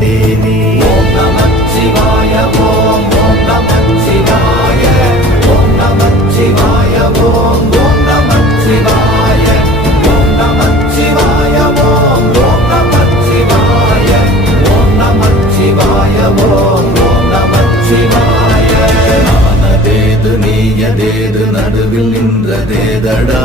கொண்டேனே ஓம் நமச்சிவாய ஓம் ஓம் நமச்சிவாய ஓம் நமச்சிவாய ஓம் ஓம் நமச்சிவாய ஓம் நமச்சிவாய ஓம் ஓம் நமச்சிவாய ஓம் நமச்சிவாய ஓம் ஓம் நமச்சிவாய ஆனதேது நீயதேது நடுவில் நின்றதேதடா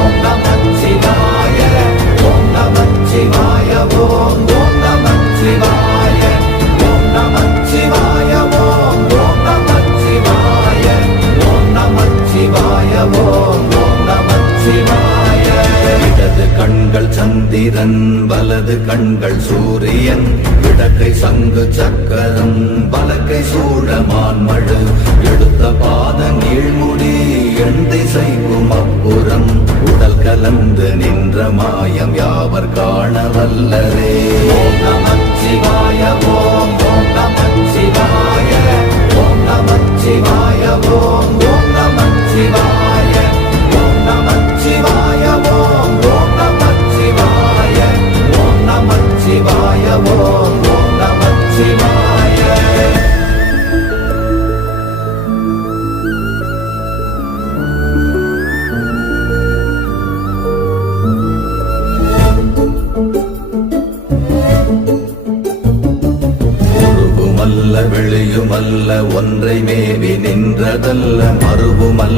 கண்கள் சூரியன் இடக்கை சங்கு சக்கரம் வலக்கை சூழமான் மழு எடுத்த பாத நீழ்முடி எண் திசைக்கும் அப்புறம் உடல் கலந்து நின்ற மாயம் யாவர் காண வல்லரே ஓம் நமச்சிவாய ஓம் ஓம் நமச்சிவாய ஓம் நமச்சிவாய ஓம் ஓம்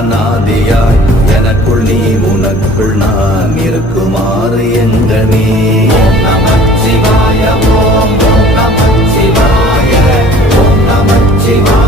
முன்ன நாதியாய் எனக்குள் நீ உனக்குள் நான் இருக்குமாறு எங்க நீ ஓம் நமச்சிவாய ஓம் ஓம் நமச்சிவாய ஓம் நமச்சிவாய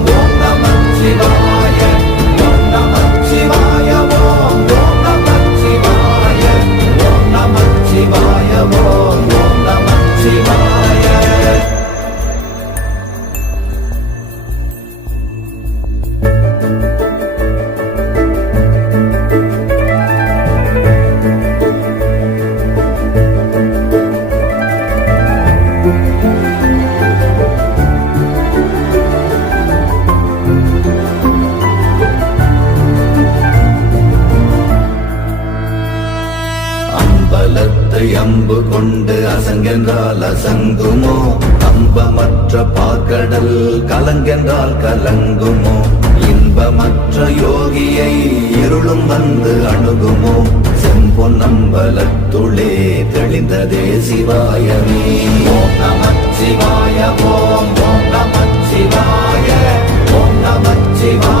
கொண்டு அசங்கென்றால் அசங்குமோ? அம்பமற்ற பார்க்கடல் கலங்கென்றால் கலங்குமோ? இன்பமற்ற யோகியை இருளும் வந்து அணுகுமோ? செம்பொன்னம்பலத்துளே தெளிந்ததே சிவாயமே. ஓம் நமச்சிவாய ஓம் ஓம் நமச்சிவாய ஓம் நமச்சிவாய ஓம்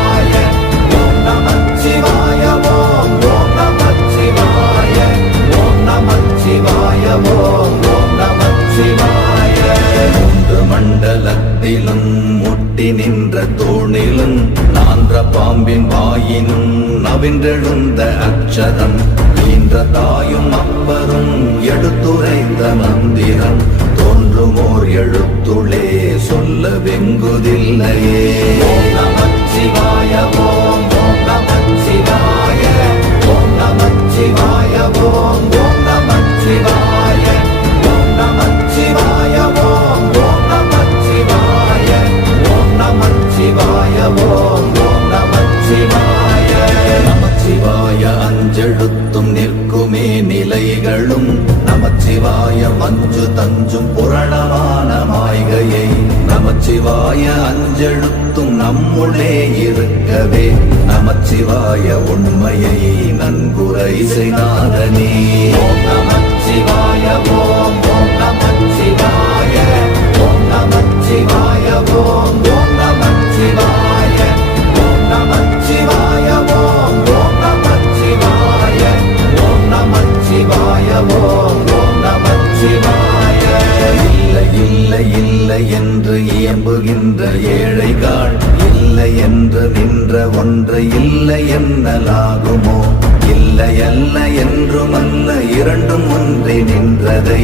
நமச்சிவாய மூன்று மண்டலத்திலும் முட்டி நின்ற தோணிலும் நான்ற பாம்பின் வாயினும் நவின்றெழுந்த அக்ஷரம். ஈன்ற தாயும் அப்பரும் எடுத்துரைந்த மந்திரம். தோன்றுமோர் எழுத்துளே சொல்ல வெங்குதில்லையே ஓம் செய்நாதனே ஓம் நமச்சிவாய ஓம் ஓம் நமச்சிவாய ஓம் நமச்சிவாய ஓம் ஓம் நமச்சிவாய ஓம் நமச்சிவாய ஓம் ஓம் நமச்சிவாய ஓம் நமச்சிவாய ஓம் ஓம் நமச்சிவாய. இல்லை இல்லை இல்லை என்று இயம்புகின்ற ஏழைகாள் என்று நின்ற ஒன்று இல்லை என்னலாகுமோ? இல்லை அல்ல என்றும் அல்ல இரண்டும் ஒன்றி நின்றதை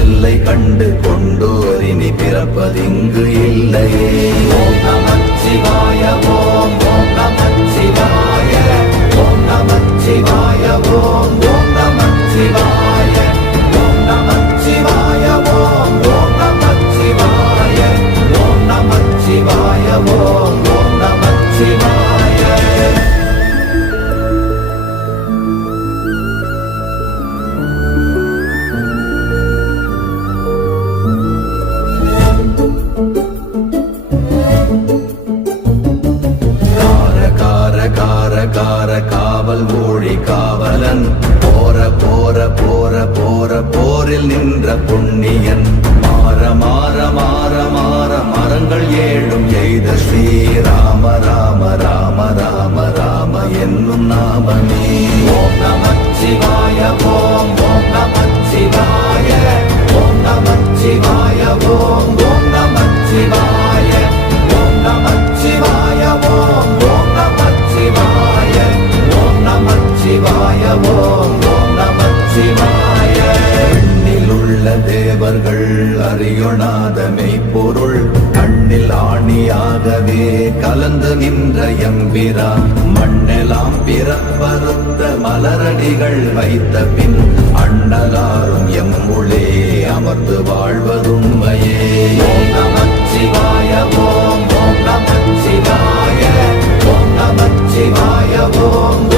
எல்லை கண்டு கொண்டு இனி பிறப்பதிங்கு இல்லையே. ஓம் நமச்சிவாய ஓம் கேடும் ஸ்ரீராம ராம ராம ராம ராம என்னும் நாமமே. ஓம் நமச்சிவாய ஓம் ஓம் நமச்சிவாய ஓம் நமச்சிவாய ஓம் ஓம் நமச்சிவாய ஓம் நமச்சிவாய ஓம் ஓம் நமச்சிவாய ஓம் நமச்சிவாய ஓம் ஓம் நமச்சிவாய எண்ணில் உள்ள தேவர்கள் அறியொணாத மெய்ப்பொருள் கண்ணில் கலந்து நின்ற எம்பிரா. மண்ணெலாம் பிறப்பறுத்த மலரடிகள் வைத்த பின் அண்ணலாரும் எம்முளே அமர்ந்து வாழ்வதுமையே ஓம் நமச்சிவாய ஓம் ஓம் நமச்சிவாய ஓம் நமச்சிவாய ஓம்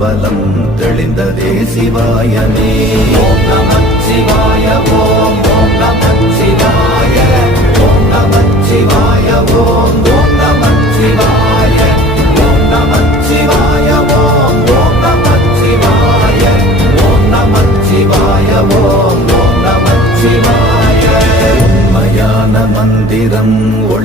தம்பலம் தெளிந்ததே சிவாயனே ஓம் நமச்சிவாய ஓம் ஓம் நமச்சிவாய ஓம் நமச்சிவாய ஓம் ஓம் நமச்சிவாய ஓம் நமச்சிவாய ஓம் ஓம் நமச்சிவாய ஓம் நமச்சிவாய ஓம் ஓம் நமச்சிவாய உண்மையான மந்திரம்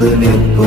ஓம் நமச்சிவாயமே